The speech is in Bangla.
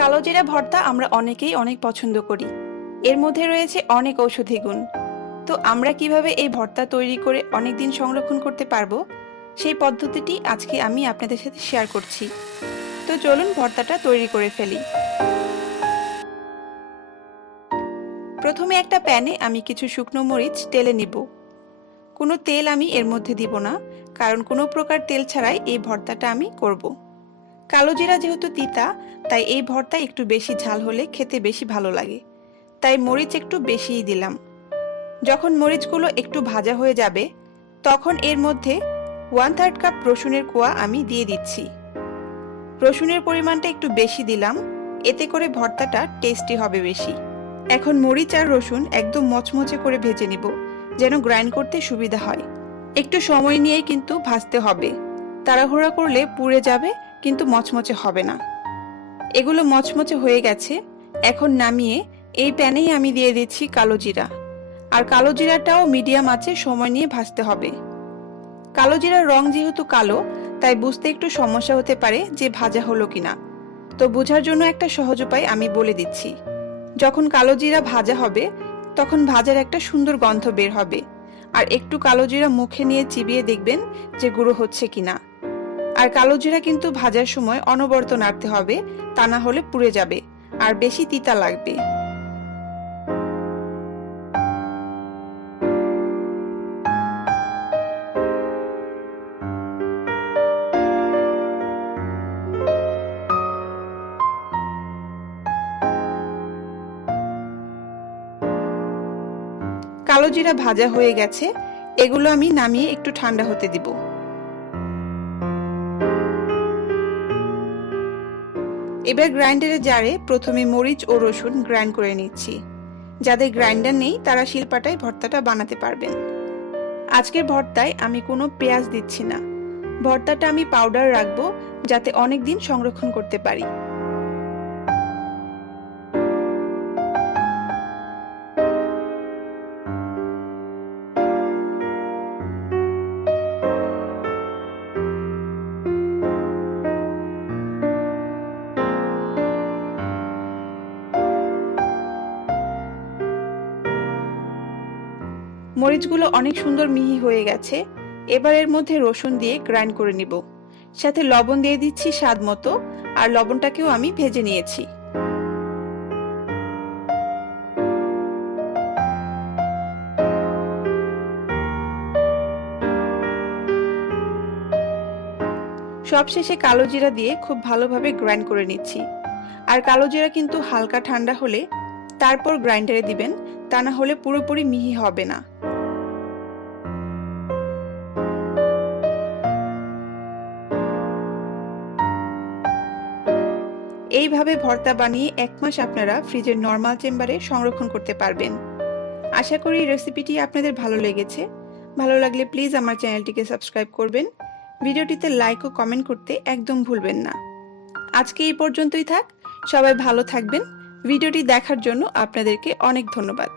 কালোজিরা ভর্তা আমরা অনেকেই অনেক পছন্দ করি। এর মধ্যে রয়েছে অনেক ঔষধি গুণ। তো আমরা কিভাবে এই ভর্তা তৈরি করে অনেক দিন সংরক্ষণ করতে পারবো সেই পদ্ধতিটি আজকে আমি আপনাদের সাথে শেয়ার করছি। তো চলুন ভর্তাটা তৈরি করে ফেলি। প্রথমে একটা প্যানে আমি কিছু শুকনো মরিচ টেলে নিব। কোনো তেল আমি এর মধ্যে দিব না, কারণ কোনো প্রকার তেল ছাড়াই এই ভর্তাটা আমি করব। কালোজিরা যেহেতু তিতা, তাই এই ভর্তা একটু বেশি ঝাল হলে খেতে বেশি ভালো লাগে, তাই মরিচ একটু বেশিই দিলাম। যখন মরিচগুলো একটু ভাজা হয়ে যাবে তখন এর মধ্যে 1/3 কাপ রসুনের কোয়া আমি দিয়ে দিচ্ছি। রসুনের পরিমাণটা একটু বেশি দিলাম, এতে করে ভর্তাটা টেস্টি হবে বেশি। এখন মরিচ আর রসুন একদম মচমচে করে ভেজে নিব, যেন গ্রাইন্ড করতে সুবিধা হয়। একটু সময় নিয়েই কিন্তু ভাজতে হবে, তাড়াহুড়া করলে পুড়ে যাবে কিন্তু মচমচে হবে না। এগুলো মচমচে হয়ে গেছে, এখন নামিয়ে এই প্যানেই আমি দিয়ে দিচ্ছি কালোজিরা। আর কালোজিরাটাও মিডিয়াম আঁচে সময় নিয়ে ভাজতে হবে। কালোজিরার রং যেহেতু কালো, তাই বুঝতে একটু সমস্যা হতে পারে যে ভাজা হলো কিনা। তো বোঝার জন্য একটা সহজ উপায় আমি বলে দিচ্ছি। যখন কালোজিরা ভাজা হবে তখন ভাজার একটা সুন্দর গন্ধ বের হবে, আর একটু কালোজিরা মুখে নিয়ে চিবিয়ে দেখবেন যে গুঁড়ো হচ্ছে কিনা। আর কালোজিরা কিন্তু ভাজার সময় অনবরত নাড়তে হবে, তা না হলে পুড়ে যাবে আর বেশি তিতা লাগবে। কালোজিরা ভাজা হয়ে গেছে, এগুলো আমি নামিয়ে একটু ঠান্ডা হতে দিব। এবার গ্রাইন্ডারের জারে প্রথমে মরিচ ও রসুন গ্রাইন্ড করে নিচ্ছি। যাদের গ্রাইন্ডার নেই তারা শিলপাটায় ভর্তাটা বানাতে পারবেন। আজকের ভর্তায় আমি কোনো পেঁয়াজ দিচ্ছি না, ভর্তাটা আমি পাউডার রাখবো যাতে অনেক দিন সংরক্ষণ করতে পারি। মরিচগুলো অনেক সুন্দর মিহি হয়ে গেছে। এবার এর মধ্যে রসুন দিয়ে গ্রাইন্ড করে নিব, সাথে লবণ দিয়ে দিচ্ছি স্বাদ মতো, আর লবণটাকেও আমি ভেজে নিয়েছি। সবশেষে কালোজিরা দিয়ে খুব ভালোভাবে গ্রাইন্ড করে নিচ্ছি। আর কালোজিরা কিন্তু হালকা ঠান্ডা হলে তারপর গ্রাইন্ডারে দিবেন, তা না হলে পুরোপুরি মিহি হবে না। এইভাবে ভর্তা বানিয়ে 1 মাস আপনারা ফ্রিজের নরমাল চেম্বারে সংরক্ষণ করতে পারবেন। আশা করি রেসিপিটি আপনাদের ভালো লেগেছে। ভালো লাগলে প্লিজ আমার চ্যানেলটিকে সাবস্ক্রাইব করবেন। ভিডিওটিতে লাইক ও কমেন্ট করতে একদম ভুলবেন না। আজকে এই পর্যন্তই থাক, সবাই ভালো থাকবেন। ভিডিওটি দেখার জন্য আপনাদেরকে অনেক ধন্যবাদ।